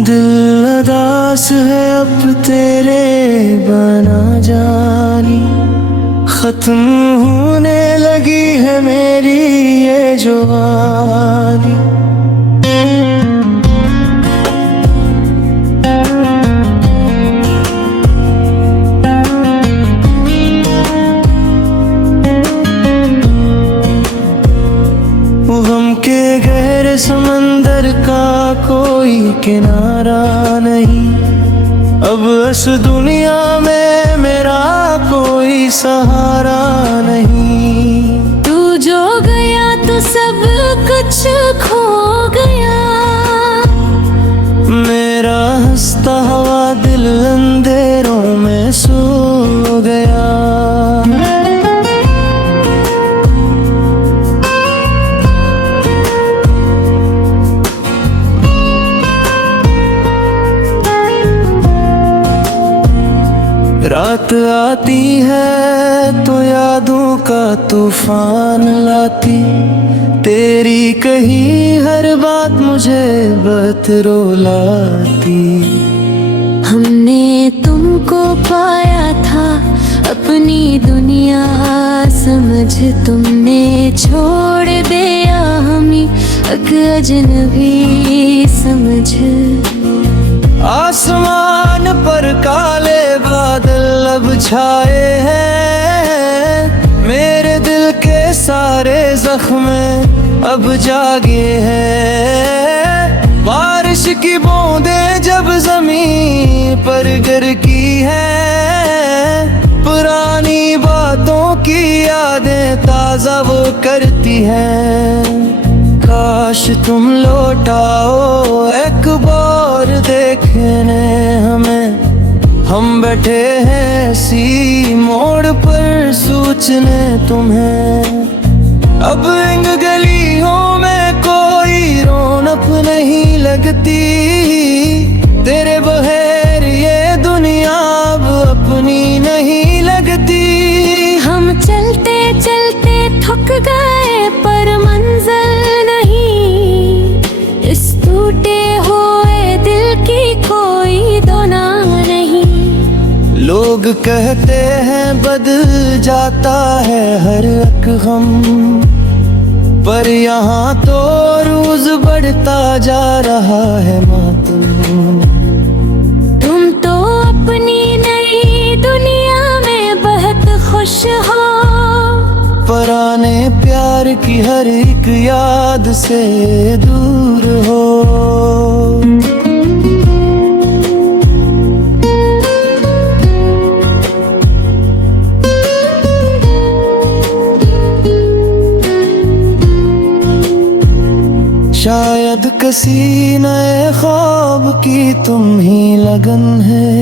दिल अदास है अब तेरे बना जानी, खत्म होने लगी है मेरी ये जवानी। गम के गहरे समंदर का कोई किनारा नहीं, अब इस दुनिया में मेरा कोई सहारा नहीं। तू जो गया तो सब कुछ खो गया, मेरा हंसता हुआ दिल अंधेरों में सो गया। रात आती है तो यादों का तूफान लाती, तेरी कही हर बात मुझे बतरोलाती। हमने तुमको पाया था अपनी दुनिया समझ, तुमने छोड़ दिया हमें अजनबी समझ। आसमान पर काले बादल अब छाए हैं, मेरे दिल के सारे जख्म अब जागे हैं। बारिश की बूंदें जब जमीन पर गिरती हैं, पुरानी बातों की यादें ताजा वो करती हैं। काश तुम लौटाओ एक बार देखने हमें, हम बैठे हैं सी मोड़ पर सोचने तुम्हें। अब इन गलियों में कोई रौनक नहीं लगती, तेरे बगैर ये दुनिया अब अपनी नहीं लगती। हम चलते चलते थक गए पर मंजिल नहीं, इस टूटे हुए दिल की कोई दोना नहीं। लोग कहते हैं बदल जाता है हर एक गम, पर यहाँ तो रोज बढ़ता जा रहा है मातम। तुम तो अपनी नई दुनिया में बहुत खुश हो, पुराने प्यार की हर एक याद से दूर हो। शायद किसी नए ख्वाब की तुम ही लगन है,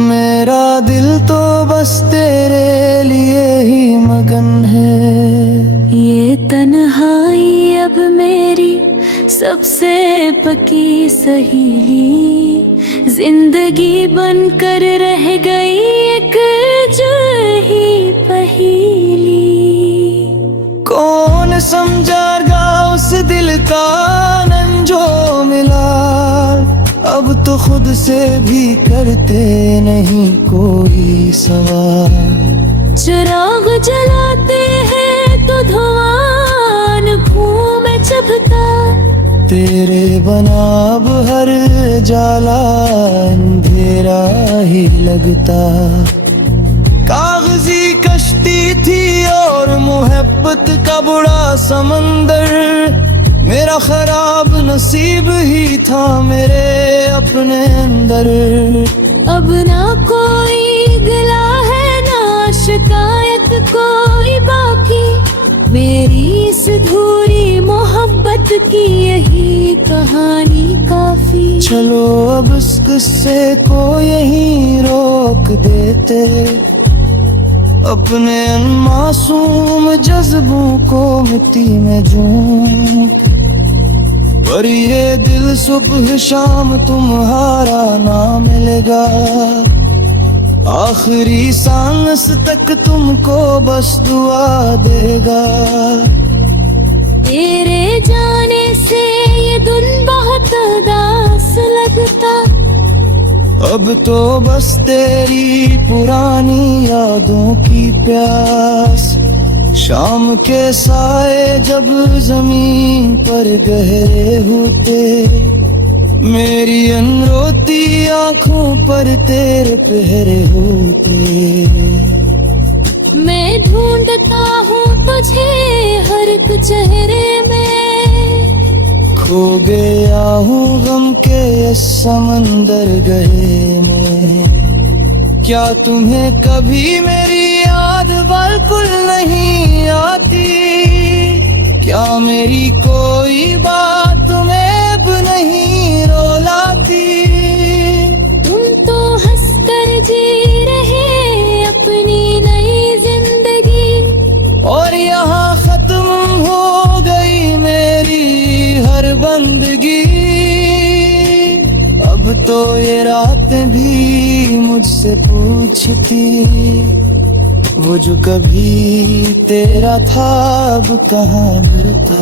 मेरा दिल तो बस तेरे लिए ही मगन है। ये तन्हाई अब मेरी सबसे पकी सहेली, जिंदगी बनकर रह गई एक जो ही पहेली। कौन समझागा उस दिल का आनंद जो मिला, अब तो खुद से भी करते नहीं कोई सवाल। चिराग जलाते हैं तो धुआं घूमे चबता, तेरे बना अब हर जाला अंधेरा ही लगता। कागजी कश्ती थी और मोहब्बत का बड़ा समंदर, मेरा खराब नसीब ही था मेरे अपने अंदर। अब ना कोई गिला है ना शिकायत कोई बाकी, मेरी इस अधूरी मोहब्बत की यही कहानी काफी। चलो अब इस किस्से को यहीं रोक देते, अपने मासूम जज्बों को मिट्टी में झोंक, पर ये दिल सुबह शाम तुम्हारा ना मिलेगा। आखिरी सांस तक तुमको बस दुआ देगा। तेरे जाने से ये दिन बहुत उदास अब तो बस तेरी पुरानी यादों की प्यास, शाम के साए जब जमीन पर गहरे होते, मेरी अनरोती आंखों पर तेरे पहरे होते। मैं ढूंढता हूँ तुझे हर एक चेहरे में, खो गया हूँ गम के इस समंदर गहरे में। क्या तुम्हें कभी मेरी याद बिल्कुल नहीं आती? क्या मेरी कोई बात तुम्हें अब नहीं रुलाती? तुम तो हंसकर जी रहे अपनी नई जिंदगी, और यहाँ खत्म हो गई मेरी हर बंदगी। अब तो ये रातें भी मुझसे पूछती, वो जो कभी तेरा था अब कहाँ मिलता।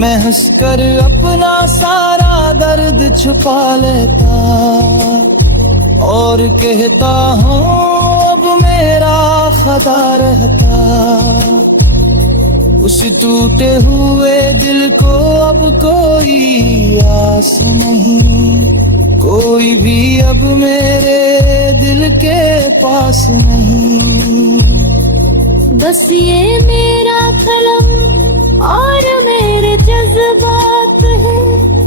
मैं हंसकर अपना सारा दर्द छुपा लेता, और कहता हूँ अब मेरा खुदा रहता। उस टूटे हुए दिल को अब कोई आस नहीं, कोई भी अब मेरे दिल के पास नहीं। बस ये मेरा कलम और मेरे जज्बात है,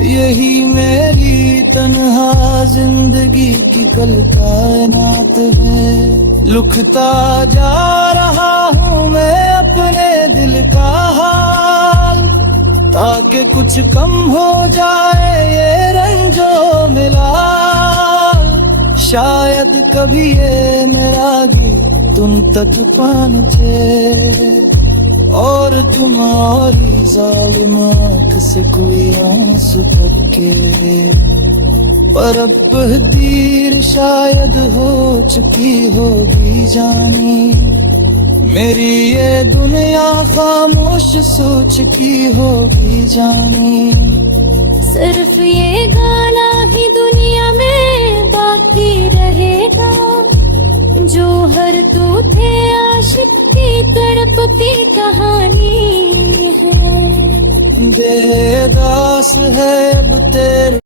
यही मेरी तन्हा जिंदगी की कल कायनात है। लुखता जा रहा हूँ मैं अपने दिल का हाल, ताकि कुछ कम हो जाए ये रंजो मिलाल। शायद कभी ये मेरा गीत तुम तक पहुंचे, और तुम्हारी जालिम आँख से कोई आंसू टपके। पर अब तकदीर शायद हो चुकी होगी जानी, मेरी ये दुनिया खामोश सो चुकी होगी जानी। सिर्फ ये गाना ही दुनिया में बाकी रहेगा, जो हर तू थे आशिक की तड़पती कहानी है। बेदास है अब तेरे